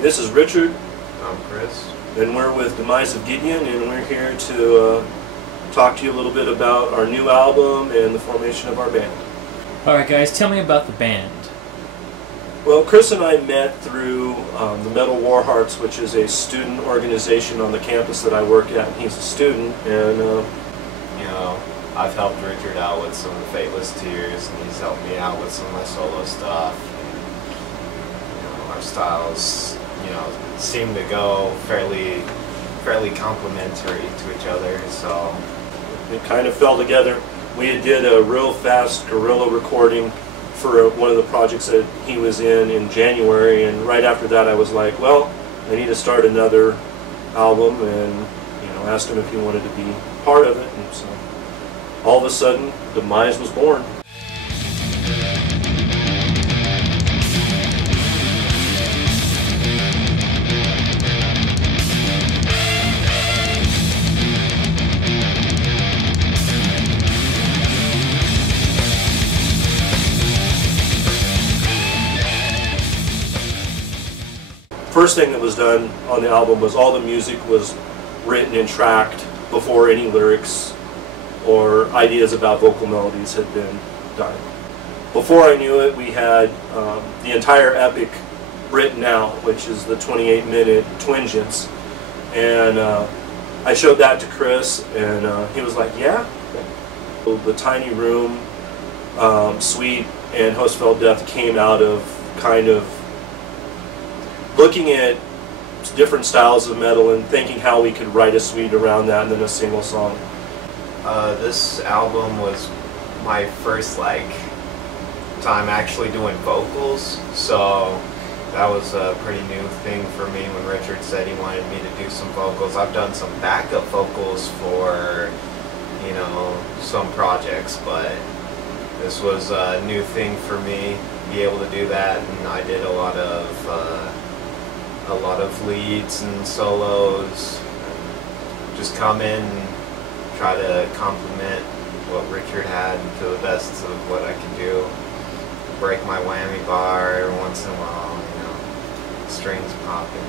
this is Richard. I'm Chris. And we're with Demise of Gideon, and we're here to talk to you a little bit about our new album and the formation of our band. Alright guys, tell me about the band. Well, Chris and I met through the Metal War Hearts, which is a student organization on the campus that I work at, and he's a student. And you know, I've helped Richard out with some of the Fateless Tears, and he's helped me out with some of my solo stuff. And, you know, our styles, you know, seem to go fairly complementary to each other, so it kind of fell together. We did a real fast guerrilla recording for one of the projects that he was in January, and right after that I was like, well, I need to start another album, and asked him if he wanted to be part of it, and so all of a sudden Demise was born. First thing that was done on the album was all the music was written and tracked before any lyrics or ideas about vocal melodies had been done. Before I knew it, we had the entire epic written out, which is the 28-minute Twingeance, and I showed that to Chris, and he was like, yeah. The Tiny Room suite and Host Felt Death came out of kind of looking at different styles of metal and thinking how we could write a suite around that and then a single song. This album was my first time actually doing vocals, so that was a pretty new thing for me when Richard said he wanted me to do some vocals. I've done some backup vocals for, some projects, but this was a new thing for me, be able to do that, and I did a lot of leads and solos, just come in and try to complement what Richard had to the best of what I can do. Break my whammy bar every once in a while, strings popping.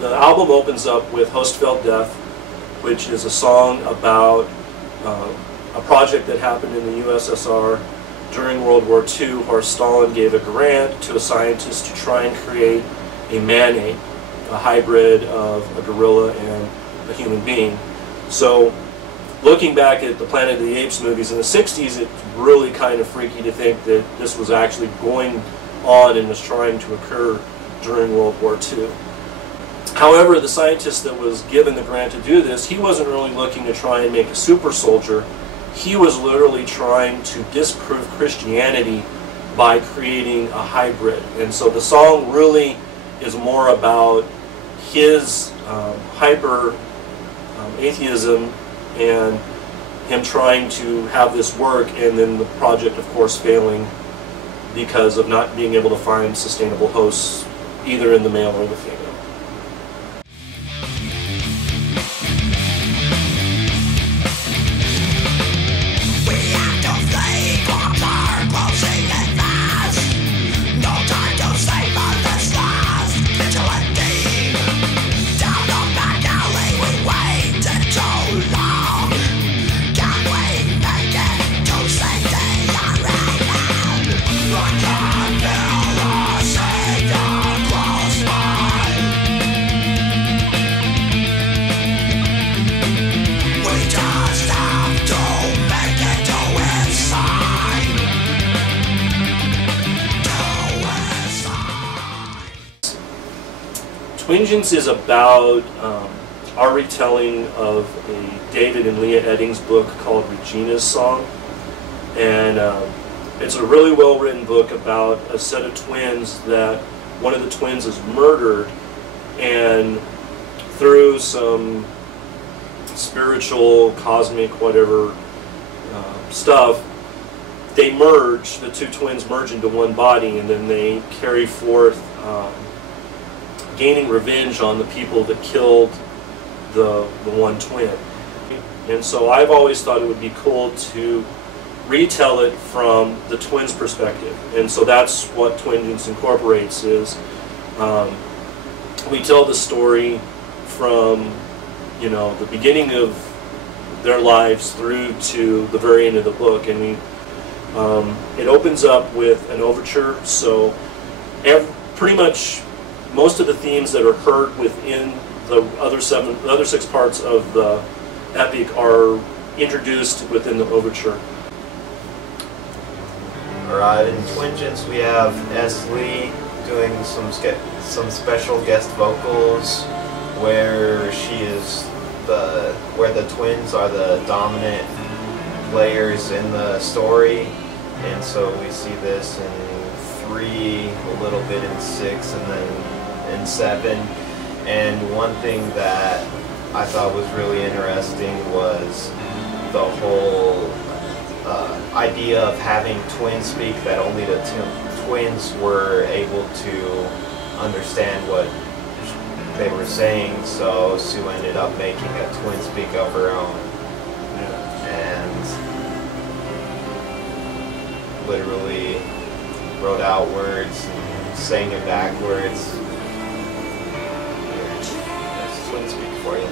The album opens up with Host Felt Death, which is a song about a project that happened in the USSR during World War II, where Stalin gave a grant to a scientist to try and create a man-ape, a hybrid of a gorilla and a human being. So looking back at the Planet of the Apes movies in the 60s, it's really kind of freaky to think that this was actually going on and was trying to occur during World War II. However, the scientist that was given the grant to do this, he wasn't really looking to try and make a super soldier. He was literally trying to disprove Christianity by creating a hybrid. And so the song really is more about his hyper atheism and him trying to have this work, and then the project, of course, failing because of not being able to find sustainable hosts either in the male or the female. Twingeance is about our retelling of a David and Leah Eddings book called Regina's Song, and it's a really well written book about a set of twins that one of the twins is murdered, and through some spiritual, cosmic, whatever stuff, they merge, the two twins merge into one body, and then they carry forth gaining revenge on the people that killed the one twin. And so I've always thought it would be cool to retell it from the twins' perspective. And so that's what Twingeance incorporates is we tell the story from, you know, the beginning of their lives through to the very end of the book. And we it opens up with an overture, so pretty much most of the themes that are heard within the other 6 parts of the epic are introduced within the overture. Alright, in Twingeance we have S. Lee doing some special guest vocals where she is where the twins are the dominant players in the story, and so we see this in 3, a little bit in 6, and then in 7. And one thing that I thought was really interesting was the whole idea of having twins speak, that only the twins were able to understand what they were saying, so Sue ended up making a twin speak of her own. And literally wrote out words and sang it backwards. That's twin speak for you.